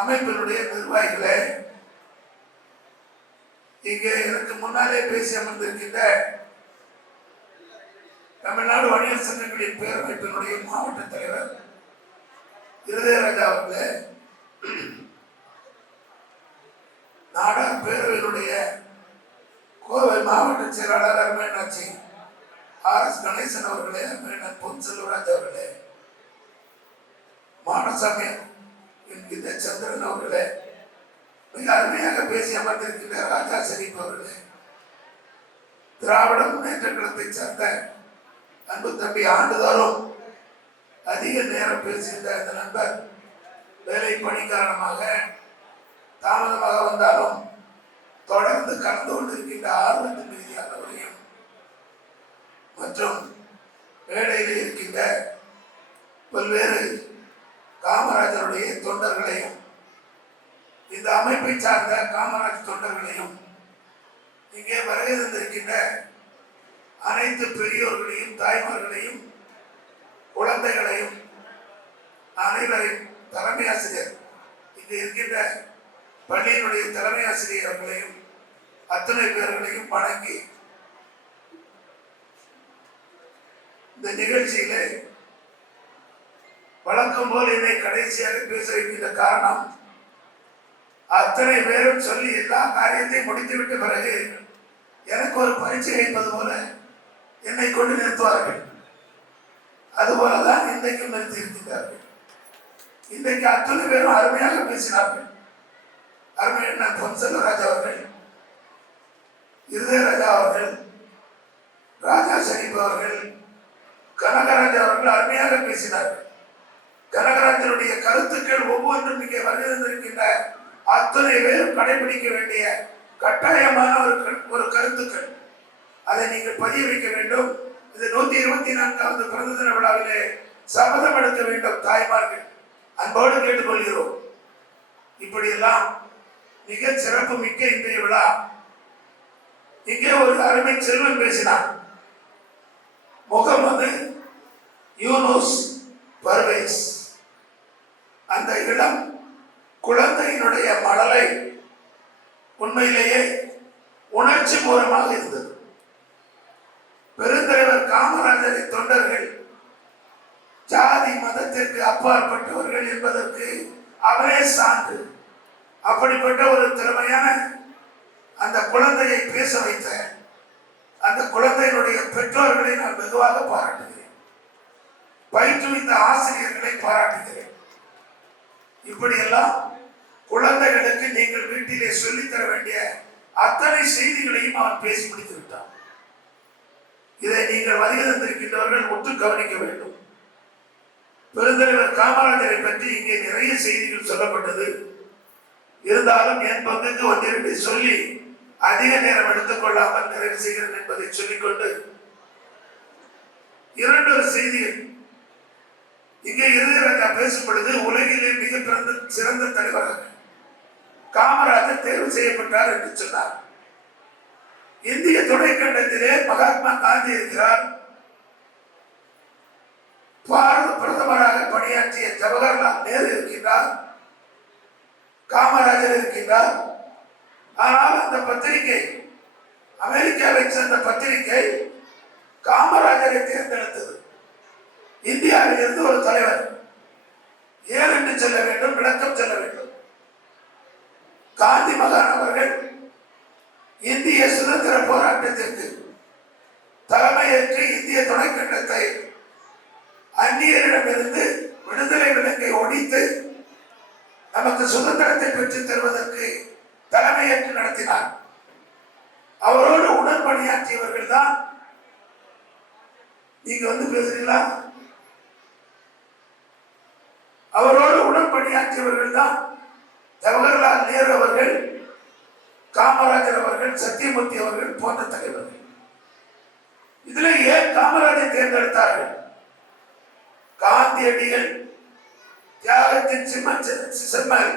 அமைப்பினுடைய நிர்வாகிகளே, இங்கே எனக்கு முன்னாலே பேசி அமர்ந்திருக்கின்ற தமிழ்நாடு வணிகர் சங்கங்களின் பேரமைப்பினுடைய மாவட்ட தலைவர் இருதயராஜா அவர்களே, நாடார் பேரவையினுடைய கோவை மாவட்ட செயலாளர் அருமையண்ணாச்சி ஆர்.எஸ். கணேசன் அவர்களே, அருமையண்ணன் பொன் செல்வராஜ் அவர்களே, மானசாமி என்கின்ற சந்திரன் அவர்களே, மிக அருமையாக பேசி அமர்ந்திருக்கின்ற ராஜா ஷரீப் அவர்களே, திராவிட முன்னேற்ற கழகத்தை சார்ந்த அன்பு தம்பி ஆண்டுதோறும் அதிக நேரம் பேசுகின்ற இந்த நண்பர் வேலை பணி காரணமாக தாமதமாக வந்தாலும் தொடர்ந்து கலந்து கொண்டிருக்கின்ற ஆர்வத்தின் மீதியானவரையும் மற்றும் மேடையில் இருக்கின்ற பல்வேறு காமராஜருடைய தொண்டர்களையும் இந்த அமைப்பை சார்ந்த காமராஜ் தொண்டர்களையும் இங்கே வருகை தந்திருக்கின்ற அனைத்து பெரியோர்களையும் தாய்மார்களையும் குழந்தைகளையும் அனைவரையும் தலைமை ஆசிரியர் இங்கே இருக்கின்ற பள்ளியினுடைய தலைமை ஆசிரியர் அவர்களையும் அத்தனை பேர்களையும் வணங்கி இந்த நிகழ்ச்சியிலே வழக்கம் போல் என்னை கடைசியாக பேச வைக்கின்ற காரணம், அத்தனை பேரும் சொல்லி எல்லா காரியத்தையும் முடித்துவிட்ட பிறகு எனக்கு ஒரு பரீட்சை வைப்பது போல என்னை கொண்டு நிறுத்துவார்கள். அதுபோலதான் இன்றைக்கும் நிறுத்தி இருக்கின்றார்கள். இன்றைக்கு அத்தனை பேரும் அருமையாக பேசினார்கள். அருமையண்ணன் பொன் செல்வராஜ் அவர்கள், இருதயராஜா அவர்கள், ராஜா ஷரீப் அவர்கள், கனகராஜ் அவர்கள் அருமையாக பேசினார்கள். கனகராஜனுடைய கருத்துக்கள் ஒவ்வொன்றும் இங்கே வருகின்ற அத்தனை பேரும் கடைபிடிக்க வேண்டிய கட்டாயமான ஒரு கருத்துக்கள். அதை நீங்கள் பதிய வைக்க வேண்டும். இது 124வது பிறந்த தின விழாவிலே சபதம் எடுக்க வேண்டும். தாய்மார்கள் அன்போடு கேட்டுக்கொள்கிறோம். இப்படியெல்லாம் மிக சிறப்பு மிக்க இன்றைய விழா. இங்கே ஒரு அருமை செல்வன் பேசினார். முகமது யூனுஸ் பர்வேஸ், அந்த இளம் குழந்தையினுடைய மழலை உண்மையிலேயே உணர்ச்சி பூர்வமாக இருந்தது. பெருந்தலைவர் காமராஜரை தொண்டர்கள் ஜாதி மதத்திற்கு அப்பாற்பட்டவர்கள் என்பதற்கு அவரே சான்று. அப்படிப்பட்ட ஒரு திறமையான அந்த குழந்தையை பேச வைத்த அந்த குழந்தையினுடைய பெற்றோர்களை நான் வெகுவாக பாராட்டுகிறேன். பயிற்றுவித்த ஆசிரியர்களை பாராட்டுகிறேன். இப்படியெல்லாம் குழந்தைகளுக்கு நீங்கள் வீட்டிலே சொல்லித்தர வேண்டிய அத்தனை செய்திகளையும் அவன் பேசி முடித்து விட்டான். இதை நீங்கள் வருகை தந்திருக்கின்றவர்கள் ஒத்து கவனிக்க வேண்டும். பெருந்தலைவர் காமராஜரை பற்றி இங்கே நிறைய செய்திகள் சொல்லப்பட்டது. இருந்தாலும் என் பங்குக்கு ஒன்றிரண்டை சொல்லி அதிக நேரம் எடுத்துக் கொள்ளாமல் நிறைவு செய்கிறேன் என்பதை சொல்லிக்கொண்டு, இரண்டொரு செய்திகள் இங்கே இருதயராஜா பேசும் பொழுது உலகிலே மிக சிறந்த தலைவராக காமராஜர் தேர்வு செய்யப்பட்டார் என்று சொன்னார். இந்திய துணைக்கண்டத்திலே மகாத்மா காந்தி இருக்கிறார். பாரத பிரதமராக பணியாற்றிய ஜவஹர்லால் நேரு இருக்கின்றார். காமராஜர் இருக்கின்றார். ஆனால் அந்த பத்திரிகை, அமெரிக்காவை சேர்ந்த பத்திரிகை காமராஜரை தேர்ந்தெடுத்தது. இந்தியாவில் இருந்து ஒரு தலைவர் ஏன் என்று சொல்ல வேண்டும், விளக்கம் சொல்ல வேண்டும். காந்தி மகான் அவர்கள் இந்திய சுதந்திர போராட்டத்திற்கு தலைமையேற்று இந்திய துணைக்கண்டத்தை அந்நியரிடமிருந்து விடுதலை விலங்கை ஒழித்து நமக்கு சுதந்திரத்தை பெற்றுத் தருவதற்கு தலைமையேற்று நடத்தினார். அவரோடு உடன்பணியாற்றியவர்கள் தான் நீங்க வந்து பேசுறீங்களா? அவரோடு உடன்பணியாற்றியவர்கள் தான் ஜவஹர்லால் நேரு அவர்கள், காமராஜர் அவர்கள், சத்தியமூர்த்தி அவர்கள் போன்ற தலைவர்கள். இதுல ஏன் காமராஜரை தேர்ந்தெடுத்தார்கள்? காந்தியடிகள் தியாகத்தின் செம்மல்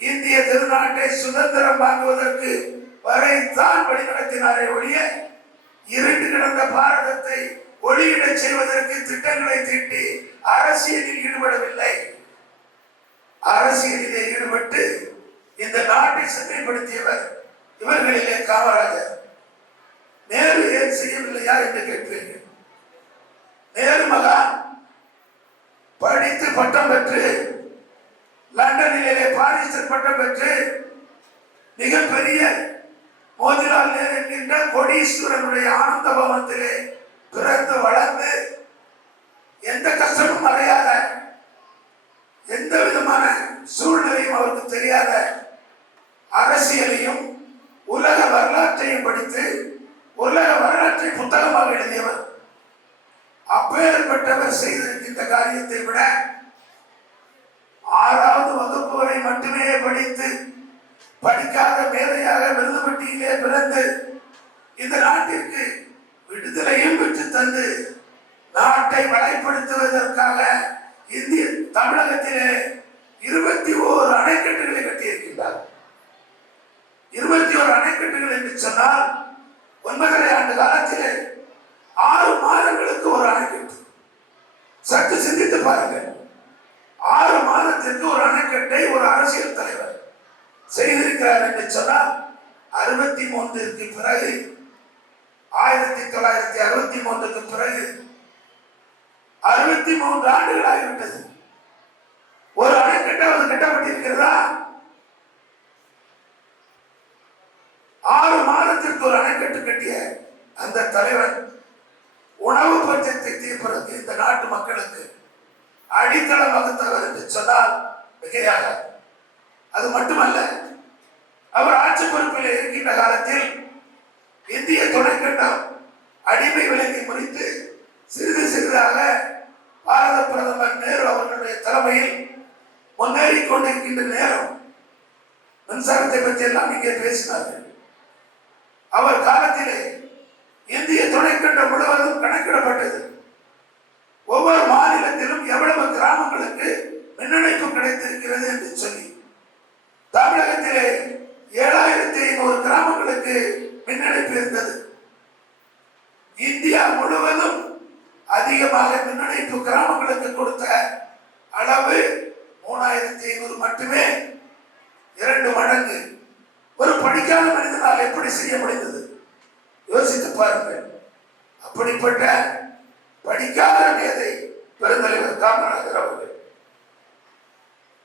இந்திய திருநாட்டை சுதந்திரம் வாங்குவதற்கு வரை தான் வழிநடத்தினாரே ஒழிய இருண்டு கிடந்த பாரதத்தை ஒளியிடச் செய்வதற்கு திட்டங்களை தீட்டி அரசியலில் ஈடுபடவில்லை. அரசியலிலே ஈடுபட நடைமுறைப்படுத்தியவர் இவர்களிலே காமராஜர். நேரு ஏன் செய்யவில்லையா என்று கேட்பீர்கள். நேரு மகான் படித்து பட்டம் பெற்று லண்டனிலே பாரிஸில் பட்டம் பெற்று மிகப்பெரிய மோதிலால் நேரு என்கின்ற கோடீஸ்வரனுடைய ஆனந்த பவனத்திலே பிறந்து வளர்ந்து எந்த கஷ்டமும் அறியாத, எந்த விதமான சூழ்நிலையும் அவருக்கு தெரியாத, அரசியலையும் உலக வரலாற்றையும் படித்து உலக வரலாற்றை புத்தகமாக எழுதியவர். அப்பேற்பட்டவர் செய்திருக்கின்ற காரியத்தை விட 6வது வகுப்பு வரை மட்டுமே படித்து படிக்காத மேதையாக விருதுபட்டியிலே பிறந்து இந்த நாட்டிற்கு விடுதலையும் பெற்று தந்து நாட்டை வளைப்படுத்துவதற்காக இந்திய தமிழகத்திலே 21 அணைக்கட்டுகளை கட்டியிருக்கின்றார். 21 அணைக்கட்டுகள் என்று சொன்னால் 9.5 ஆண்டு காலத்திலே 6 மாதங்களுக்கு ஒரு அணைக்கட்டு. சற்று சிந்தித்து பாருங்கள். 6 மாதத்திற்கு ஒரு அணைக்கட்டை ஒரு அரசியல் தலைவர் செய்திருக்கிறார் என்று சொன்னால் 63ற்கு பிறகு 1963க்கு பிறகு 63 ஆண்டுகள் ஆகிவிட்டது. ஒரு அணைக்கட்டாவது கட்டப்பட்டிருக்கிறதா? 6 மாதத்திற்கு ஒரு அணைக்கட்டு கட்டிய அந்த தலைவர் உணவு பட்சத்தை தீர்ப்பதற்கு இந்த நாட்டு மக்களுக்கு அடித்தளம் வகுத்தவர் என்று சொன்னால் மிகையாக. அது மட்டுமல்ல, அவர் ஆட்சி பொறுப்பில் இருக்கின்ற காலத்தில் இந்திய துணைக்கண்டம் அடிமை விலங்கை முறித்து சிறிது சிறிதாக பாரத பிரதமர் நேரு அவர்களுடைய தலைமையில் முன்னேறி கொண்டிருக்கின்ற நேரம் மின்சாரத்தை பற்றி எல்லாம் இங்கே பேசினார்கள். அவர் காலத்திலே இந்திய துணைக்கண்டம் முழுவதும் கணக்கிடப்பட்டது. ஒவ்வொரு மாநிலத்திலும் எவ்வளவு கிராமங்களுக்கு மின் இணைப்பு கிடைத்திருக்கிறது என்று சொல்லி தமிழகத்திலே 7500 கிராமங்களுக்கு மின் இணைப்பு இருந்தது. இந்தியா முழுவதும் அதிகமாக மின் இணைப்பு கிராமங்களுக்கு கொடுத்த அளவு 3500 மட்டுமே. 2 மடங்கு. ஒரு படிக்காத மனிதனால் எப்படி செய்ய முடிந்தது? யோசித்து பாருங்கள். அப்படிப்பட்ட படிக்காத மேதை பெருந்தலைவர் காமராஜர் அவர்கள்.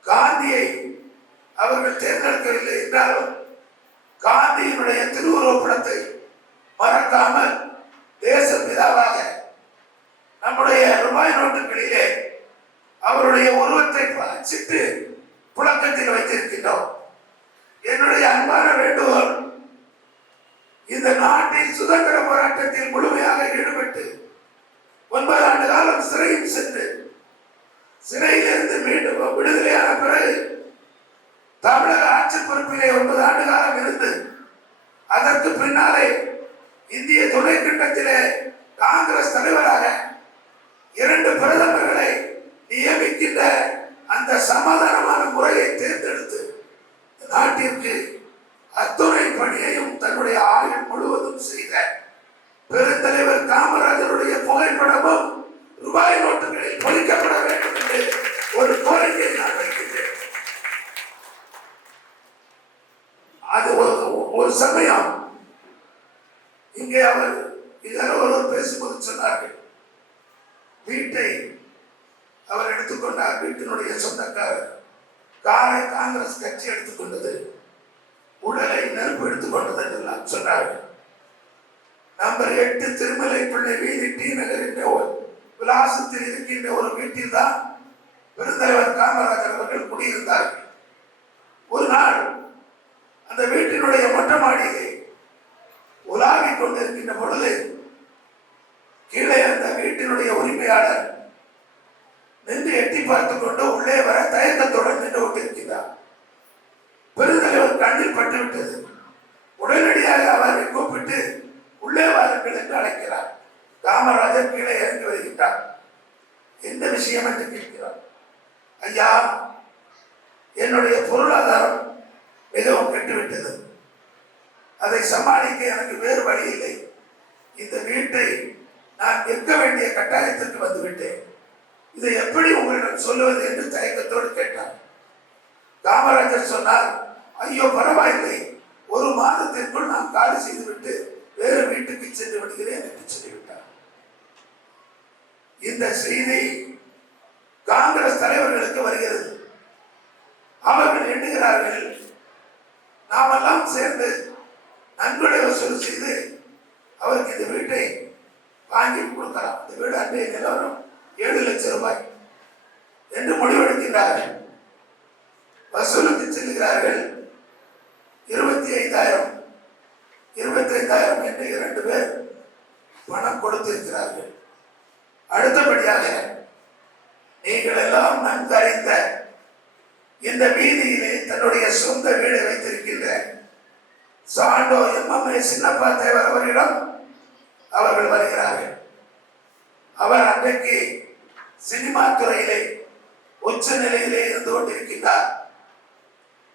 காந்தியை அவர்கள் தேர்ந்தெடுக்கவில்லை என்றாலும் காந்தியினுடைய திருவுருவப் படத்தை மறக்காமல் தேச பிதாவாக நம்முடைய ரூபாய் நோட்டுகளிலே அவருடைய உருவத்தை அச்சிட்டு புழக்கத்தில் வைத்திருக்கின்றோம். என்னுடைய அன்பான வேண்டுகோள், இந்த நாட்டில் சுதந்திர போராட்டத்தில் முழுமையாக ஈடுபட்டு 9 ஆண்டு காலம் சிறையில் சென்று சிறையிலிருந்து மீண்டும் விடுதலையான பிறகு தமிழக ஆட்சி பொறுப்பிலே 9 ஆண்டு காலம் இருந்து அதற்கு பின்னாலே இந்திய துணைக்கண்டத்திலே காங்கிரஸ் தலைவராக 2 பிரதமர்களை நியமிக்கின்ற அந்த சமாதானமான முறையை தேர்ந்தெடுத்து நாட்டிற்கு அத்துணை பணியையும் தன்னுடைய ஆயுள் முழுவதும் செய்த பெருந்தலைவர் காமராஜருடைய புகைப்படமும் ரூபாய் நோட்டுகளில் பொறிக்கப்பட வேண்டும் என்று ஒரு கோரிக்கை நான் வைக்கின்றேன். அது ஒரு சமயம் இங்கே அவர் ஒருவர் பேசும்போது சொன்னார்கள், வீட்டை அவர் எடுத்துக்கொண்டார். வீட்டினுடைய சொந்தக்காரர் காரை காங்கிரஸ் கட்சி எடுத்துக்கொண்டது, உடலை நெருப்பு எடுத்துக்கொண்டது என்றெல்லாம் சொன்னார்கள். நம்பர் 8 திருமலை பிள்ளை வீதி டி நகர் என்ற விலாசத்தில் இருக்கின்ற ஒரு வீட்டில் தான் பெருந்தலைவர் காமராஜர் அவர்கள் குடியிருந்தார்கள். ஒரு நாள் அந்த வீட்டினுடைய மொட்டை மாடியை உலாவிக் கொண்டிருக்கின்ற பொழுது கீழே அந்த வீட்டினுடைய உரிமையாளர் நின்று எட்டி பார்த்துக் கொண்டு உள்ளே வர தயக்கத்துடன் நின்று கொண்டிருக்கிறார். பெருந்தலைவர் கண்ணில் பட்டுவிட்டது. உடனடியாக அவரை கூப்பிட்டு உள்ளே வாருங்கள் என்று அழைக்கிறார். காமராஜர் கீழே இறங்கி வருகின்றார். எந்த விஷயம் என்று கேட்கிறார். ஐயா, என்னுடைய பொருளாதாரம் மிகவும் கெட்டுவிட்டது. அதை சமாளிக்க எனக்கு வேறு வழி இல்லை. இந்த வீட்டை நான் விற்க வேண்டிய கட்டாயத்திற்கு வந்துவிட்டேன். இதை எப்படி உங்களிடம் சொல்லுவது என்று தயக்கத்தோடு கேட்டார். காமராஜர் சொன்னார், ஐயோ பரவாயில்லை, சென்று விடுகிறேன் என்று சொல்லிவிட்டார். இந்த செய்தி காங்கிரஸ் தலைவர்களுக்கு வருகிறது. அவர்கள் எண்ணுகிறார்கள், நாமெல்லாம் சேர்ந்து நன்கொடை வசூல் செய்து அவருக்கு இந்த வீட்டை வாங்கி கொடுக்கலாம். இந்த வீடு அன்றைய நிலவரம் 7 லட்சம் ரூபாய் என்று முடிவெடுக்கின்றார்கள். வசூலுக்கு செல்கிறார்கள். 25,000 25,000 என்று 2 பேர் பணம் கொடுத்திருக்கிறார்கள். அடுத்தபடியாக நீங்கள் எல்லாம் நன்கு அறிந்த இந்த வீதியிலே தன்னுடைய சொந்த வீடை வைத்திருக்கின்ற சாண்டோ MMA சின்னப்பா தேவர் அவரிடம் அவர்கள் வருகிறார்கள். அவர் அன்றைக்கு சினிமா துறையிலே உச்ச நிலையிலே இருந்து கொண்டிருக்கின்றார்.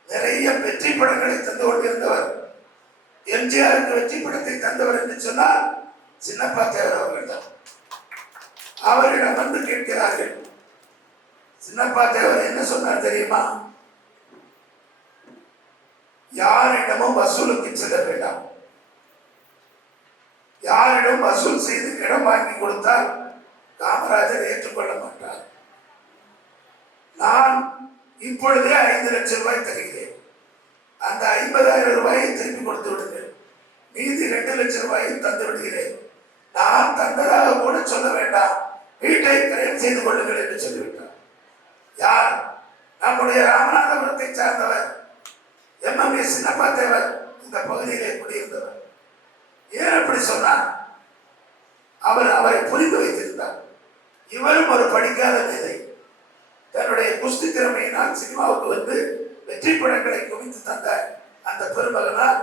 நிறைய வெற்றி படங்களை தந்து கொண்டிருந்தவர். எம்ஜிஆருக்கு வெற்றி படத்தை தந்தவர் என்று சொன்னால் சின்னப்பா தேவர் அவர்கள் தான். அவரிடம் வந்து கேட்கிறார்கள், சின்னப்பா தேவர் என்ன சொன்னார் தெரியுமா? யாரிடமும் வசூலுக்கு செல்ல வேண்டாம். யாரிடம் வசூல் செய்து இடம் வாங்கி கொடுத்தால் காமராஜர் ஏற்றுக்கொள்ள மாட்டார். நான் இப்பொழுதே 5 லட்சம் ரூபாய் தருகிறேன். அந்த 50,000 ரூபாயை திருப்பி கொடுத்து விடுங்கள். மீதி 2 லட்சம் ரூபாயை தந்து விடுகிறேன். நான் தந்ததாக கூட சொல்ல வேண்டாம், வீட்டை கிரயம் செய்து கொள்ளுங்கள் என்று சொல்லிவிட்டார். யார்? நம்முடைய ராமநாதபுரத்தை சார்ந்தவர் MMA சின்னப்பா தேவர். இந்த பகுதியிலே குடியிருந்தவர். ஏன் அப்படி சொன்னார்? அவரை புரிந்து வைத்திருந்தார். இவரும் ஒரு படிக்காத மேதை. தன்னுடைய குஸ்தி திறமையினால் சினிமாவுக்கு வந்து வெற்றி படங்களை குவித்து தந்த அந்த பெருமகனால்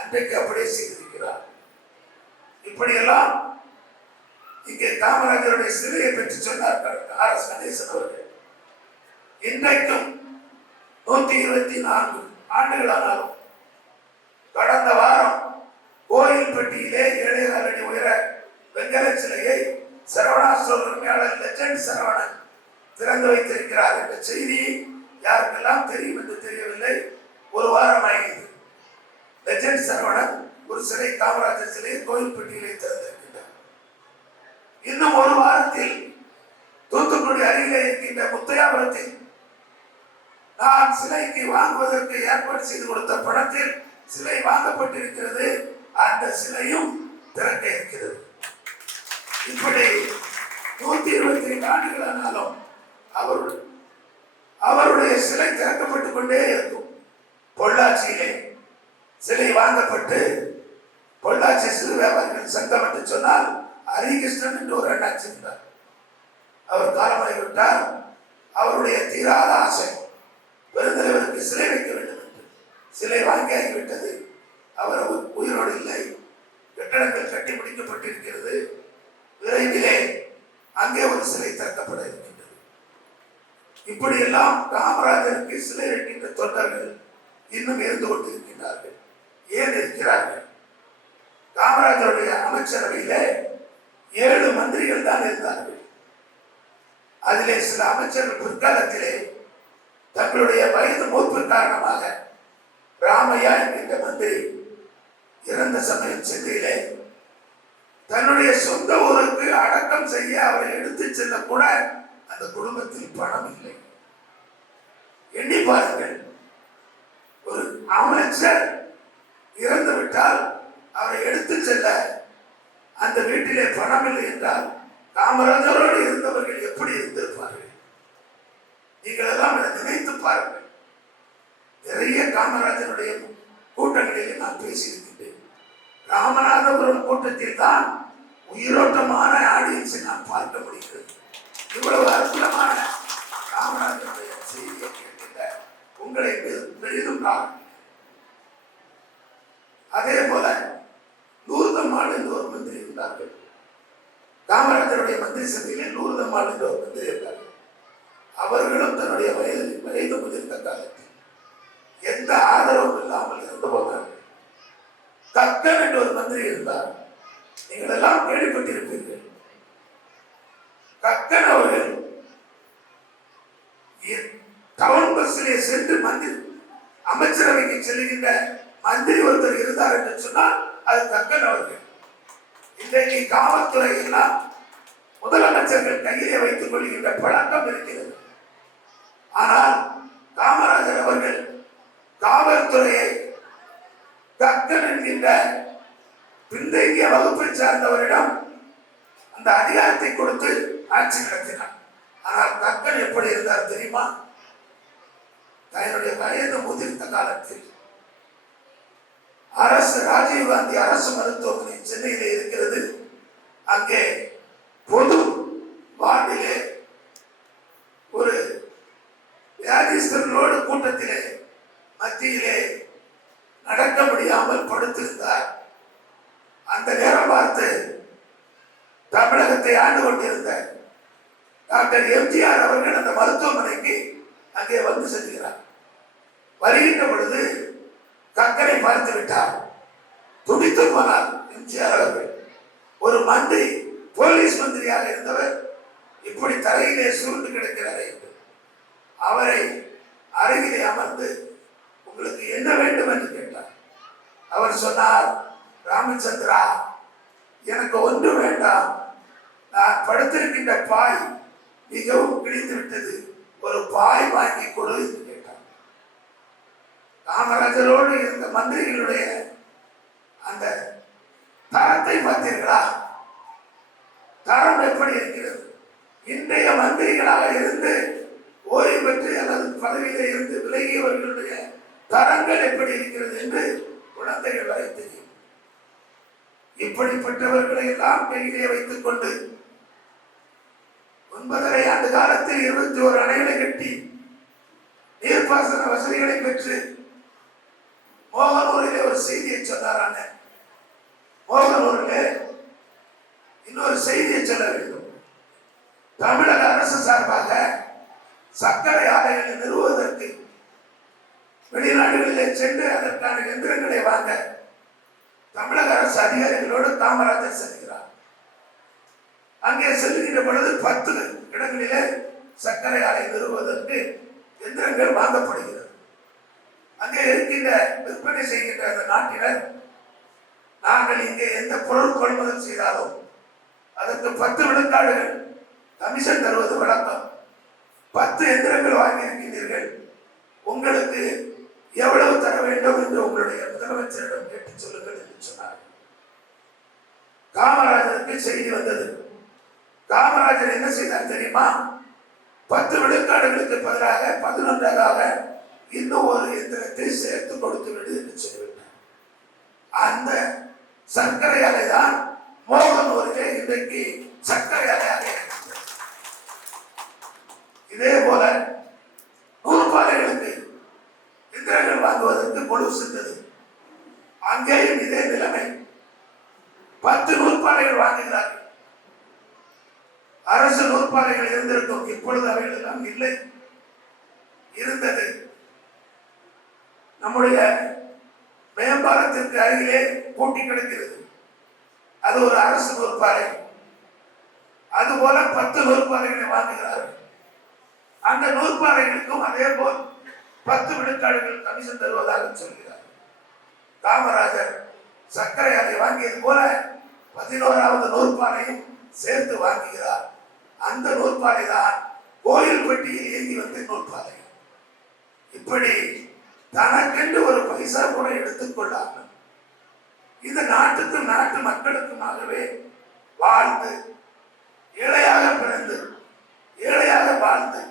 அன்றைக்கு அப்படியே செய்திருக்கிறார். இப்படியெல்லாம் இங்கே காமராஜருடைய சிலையை பற்றி சொன்னார்கள் RS கணேசன் அவர்கள். இன்றைக்கும் 124 ஆண்டுகளானாலும் கடந்த வாரம் கோயில்பட்டியிலே 7.5 அடி உயர வெங்கல சிலையை சரவணா ஸ்டோர் உரிமையாளர் லெஜண்ட் சரவணன் திறந்து வைத்திருக்கிறார் என்ற செய்தி யாருக்கெல்லாம் தெரியும் என்று தெரியவில்லை. ஒரு வாரம் ஆகிறது. லெஜண்ட் சரவணன் ஒரு சிலை, காமராஜர் சிலையை கோயில்பட்டியிலே திறந்திருக்கின்றார். இன்னும் ஒரு வாரத்தில் தூத்துக்குடி அருகிலே இருக்கின்ற முத்தையாபுரத்தில் நான் சிலைக்கு வாங்குவதற்கு ஏற்பாடு செய்து கொடுத்த பணத்தில் சிலை வாங்கப்பட்டிருக்கிறது. அந்த சிலையும் திறக்க இருக்கிறது. இப்படி 125 ஆண்டுகளானாலும் அவருடைய சிலை திறக்கப்பட்டுக் கொண்டே இருக்கும். பொள்ளாச்சியிலே சிலை வாங்கப்பட்டு பொள்ளாச்சி சிறு வியாபாரிகள் சங்கம் என்று சொன்னால் ஹரிகிருஷ்ணன் என்று ஒரு அண்ணாச்சி இருந்தார். அவர் காலமாகிவிட்டார். அவருடைய தீராத ஆசை பெருந்தலைவருக்கு சிலை வைக்க வேண்டும் என்று. சிலை வாங்கியாகிவிட்டது. அவர் உயிரோடு இல்லை. கட்டடங்கள் கட்டி முடிக்கப்பட்டிருக்கிறது. விரைவிலே அங்கே ஒரு சிலை திறக்கப்பட இருக்கின்றது. இப்படியெல்லாம் காமராஜருக்கு சிலை வைக்கின்ற தொண்டர்கள் இன்னும் இருந்து கொண்டிருக்கின்றார்கள். ஏன் இருக்கிறார்கள்? காமராஜருடைய அமைச்சரவையிலே 7 மந்திரிகள் தான் இருந்தார்கள். அதிலே சில அமைச்சர்கள் பிற்காலத்திலே தங்களுடைய வயது மூப்பு காரணமாக ராமையா என்கின்ற மந்திரி இறந்த சமயம் சென்னையிலே தன்னுடைய சொந்த ஊருக்கு அடக்கம் செய்ய அவரை எடுத்து செல்ல கூட அந்த குடும்பத்தில் பணம் இல்லை. எண்ணி பாருங்கள், ஒரு அமைச்சர் இறந்து விட்டால் அவரை எடுத்து செல்ல அந்த வீட்டிலே பணம் இல்லை என்றால் காமராஜரோடு இருந்தவர்கள் எப்படி இருந்திருப்பார்கள்? நீங்கள் எல்லாம் நினைத்து பாருங்கள். நிறைய காமராஜருடைய கூட்டங்களிலே நான் பேசியிருக்கின்றேன். ராமநாதபுரம் கூட்டத்தில் தான் உயிரோட்டமான ஆடியன்ஸை நான் பார்க்க முடிகிறது. இவ்வளவு அற்புதமான காமராஜருடைய செய்தியை கேட்கின்ற உங்களை பெரிதும் நான். அதே போல நூறுதம்மாள் என்று ஒரு மந்திரி இருந்தார்கள். காமராஜருடைய மந்திரி சபையிலே நூறுதம்மாள் என்று ஒரு மந்திரி இருந்தார்கள். அவர்களும் தன்னுடைய வயது முதிர்ந்த காலத்தில் எந்த ஆதரவும் இல்லாமல் இருந்து போனார்கள். கக்கன் என்று ஒரு மந்திரி இருந்தார். நீங்கள் எல்லாம் கேள்விப்பட்டிருப்பீர்கள். கக்கன் அவர்கள் டவுன் பஸ்ஸிலே சென்று மந்திரி அமைச்சரவைக்கு செல்கின்ற மந்திரி ஒருத்தர் இருந்தார் என்று சொன்னால் அது கக்கன் அவர்கள். இன்றைக்கு காவல்துறை எல்லாம் முதலமைச்சர்கள் கையிலே வைத்துக் கொள்கின்ற பழக்கம் இருக்கிறது. ஆனால் காமராஜர் அவர்கள் காவல்துறையை கக்கன் என்கின்ற பின்தங்கிய வகுப்பை சார்ந்தவரிடம் அந்த அதிகாரத்தை கொடுத்து ஆட்சி நடத்தினார். ஆனால் கக்கன் எப்படி இருந்தார் தெரியுமா? தன்னுடைய வயது முதிர்ந்த காலத்தில் அரசு ராஜீவ்காந்தி அரசு மருத்துவமனை சென்னையிலே இருக்கிறது. அங்கே பொது வார்டிலே ஒரு வியாதிஸ்தர்களோடு கூட்டத்திலே மத்தியிலே நடக்க முடியாமல் படுத்திருந்தார். அந்த நேரம் பார்த்து தமிழகத்தை ஆண்டு கொண்டிருந்த டாக்டர் எம்ஜிஆர் அவர்கள் அந்த மருத்துவமனைக்கு அங்கே வந்து செல்கிறார். வருகின்ற பொழுது கக்கனை பார்த்து விட்டார். துடித்து போனார் எம்ஜிஆர் அவர்கள். ஒரு மந்திரி, போலீஸ் மந்திரியாக இருந்தவர் இப்படி தரையிலே சுருண்டு கிடக்கிறார். அவரை அருகிலே அமர்ந்து உங்களுக்கு என்ன வேண்டும் என்று கேட்டார். அவர் சொன்னார், ராமச்சந்திரா, எனக்கு ஒன்று வேண்டாம். நான் படுத்திருக்கின்ற பாய் மிகவும் கிழிந்து விட்டது, ஒரு பாய் வாங்கி கொடு என்று கேட்டார். காமராஜரோடு இருந்த மந்திரிகளுடைய அந்த தரத்தை பார்த்தீர்களா? தரம் எப்படி இருக்கிறது? இன்றைய மந்திரிகளாக இருந்து ஓய்வு பெற்று அல்லது பதவியிலே இருந்து விலகியவர்களுடைய தரங்கள் எப்படி இருக்கிறது என்று குழந்தைகள் வரை தெரியும். இப்படிப்பட்டவர்களை எல்லாம் கையிலே வைத்துக் கொண்டு 9.5 ஆண்டு காலத்தில் 21 அணைகளை கட்டி நீர்ப்பாசன வசதிகளை பெற்று மோகனூரிலே ஒரு செய்தியை சொன்னாரான. மோகனூரிலே இன்னொரு செய்தியை சொல்ல வேண்டும். தமிழக அரசு சார்பாக சர்க்கரை ஆலைகளை நிறுவுவதற்கு வெளிநாடுகளிலே சென்று அதற்கான எந்திரங்களை வாங்க தமிழக அரசு அதிகாரிகளோடு காமராஜர் செல்கிறார். அங்கே செல்லுகின்ற பொழுது 10 இடங்களிலே சர்க்கரை ஆலை நிறுவுவதற்கு எந்திரங்கள் வாங்கப்படுகிறது. அங்கே இருக்கின்ற விற்பனை செய்கின்ற அந்த நாட்டினர், நாங்கள் இங்கே எந்த பொருள் கொள்முதல் செய்தாலும் அதற்கு 10 விழுக்காடுகள் கமிஷன் தருவது வழக்கம். 10 எந்திரங்கள் வாங்கி இருக்கின்றீர்கள், உங்களுக்கு எவ்வளவு தர வேண்டும் என்று உங்களுடைய முதலமைச்சரிடம் கேட்டு சொல்லுங்கள் என்று சொன்னார். காமராஜருக்கு செய்தி வந்தது. காமராஜர் என்ன செய்தார் தெரியுமா? 10 விழுக்காடுகளுக்கு பதிலாக 11ஆக இன்னும் ஒரு எந்திரத்தை சேர்த்து கொடுத்து விடு என்று சொல்லிவிட்டார். அந்த சர்க்கரை ஆலை தான் மோகனூரிலே இன்றைக்கு சர்க்கரை ஆலையாக இருக்கிறது. இதே போல நூற்பாலைகளுக்கு எந்திரங்கள் வாங்குவதற்கு கொழு சென்றது. அங்கேயும் இதே நிலைமை. 10 நூற்பாலைகள் வாங்குகிறார்கள். அரசு நூற்பாலைகள் இருந்திருக்கும், இப்பொழுது அவைகள் எல்லாம் இல்லை. இருந்தது நம்முடைய மேம்பாலத்திற்கு அருகிலே பூட்டி கிடக்கிறது. அது ஒரு அரசு நூற்பாலை. அதுபோல 10 நூற்பாலைகளை வாங்குகிறார்கள். அந்த நூற்பாலைகளுக்கும் அதே போல் 10 விழுக்காடுகள் கமிஷன் தருவதாக சொல்கிறார். காமராஜர் சர்க்கரை ஆலை வாங்கியது போல 11வது நூற்பாலையும் சேர்த்து வாங்குகிறார். அந்த நூற்பாலை தான் கோயில்பட்டியில் இயங்கி வந்த நூற்பாலை. இப்படி தனக்கென்று ஒரு பைசா கூட எடுத்துக்கொள்ளாமல் இந்த நாட்டுக்கும் நாட்டு மக்களுக்குமாகவே வாழ்ந்து, ஏழையாக பிறந்து ஏழையாக வாழ்ந்து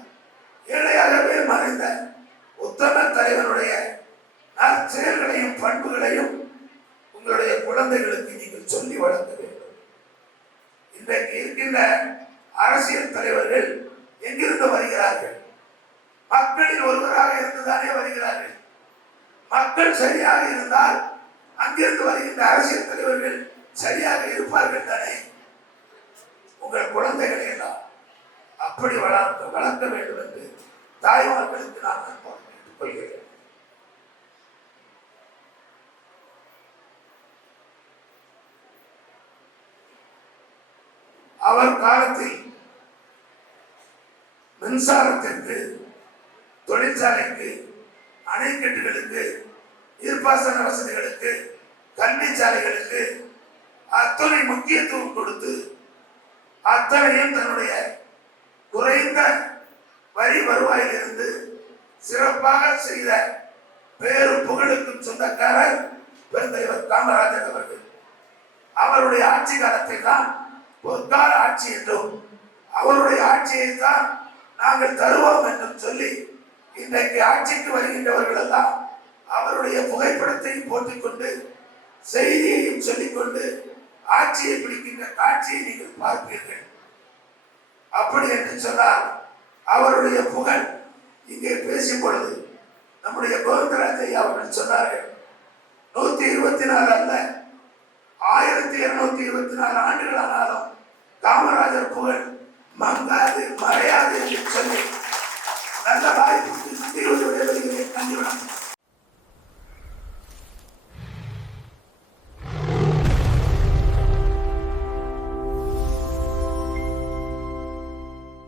ஏழையாகவே மறைந்த உத்தம தலைவனுடைய நற்செயல்களையும் பண்புகளையும் உங்களுடைய குழந்தைகளுக்கு நீங்கள் சொல்லி வளர்க்க வேண்டும். இன்றைக்கு இருக்கின்ற அரசியல் தலைவர்கள் எங்கிருந்து வருகிறார்கள்? மக்களில் ஒருவராக இருந்துதானே வருகிறார்கள். மக்கள் சரியாக இருந்தால் அங்கிருந்து வருகின்ற அரசியல் தலைவர்கள் சரியாக இருப்பார்கள் தானே. உங்கள் குழந்தைகளை எல்லாம் அப்படி வளர்க்க வேண்டும் என்று தாய்மார்களுக்கு நான் கேட்டுக் கொள்கிறேன். அவர் காலத்தில் மின்சாரத்திற்கு, தொழிற்சாலைக்கு, அணைக்கட்டுகளுக்கு, நீர்ப்பாசன வசதிகளுக்கு, கல்வி சாலைகளுக்கு அத்தனை முக்கியத்துவம் கொடுத்து அத்தனையும் தன்னுடைய குறைந்த வரி வருவாயிலிருந்து சிறப்பாக செய்த பேரு புகழுக்கும் சொந்தக்காரர் பெருந்தலைவர் காமராஜர் அவர்கள். அவருடைய ஆட்சி காலத்தை தான் பொற்கால ஆட்சி என்றும் அவருடைய ஆட்சியை தான் நாங்கள் தருவோம் என்றும் சொல்லி இன்றைக்கு ஆட்சிக்கு வருகின்றவர்கள் எல்லாம் அவருடைய புகைப்படத்தையும் போட்டுக்கொண்டு செய்தியையும் சொல்லிக்கொண்டு ஆட்சியை பிடிக்கின்ற காட்சியை நீங்கள் பார்ப்பீர்கள். அப்படி என்று சொன்னால் அவருடைய புகழ் இங்கே பேசும் பொழுது நம்முடைய கோவிந்தராஜ் ஐயா அவர்கள் சொன்னார்கள், 124 அல்ல 1224 ஆண்டுகளானாலும் காமராஜர் புகழ் மங்காது மறையாது என்று சொல்லி நல்ல வாய்ப்புக்கு நன்றி விடைபெறுகிறேன். நன்றி வணக்கம்.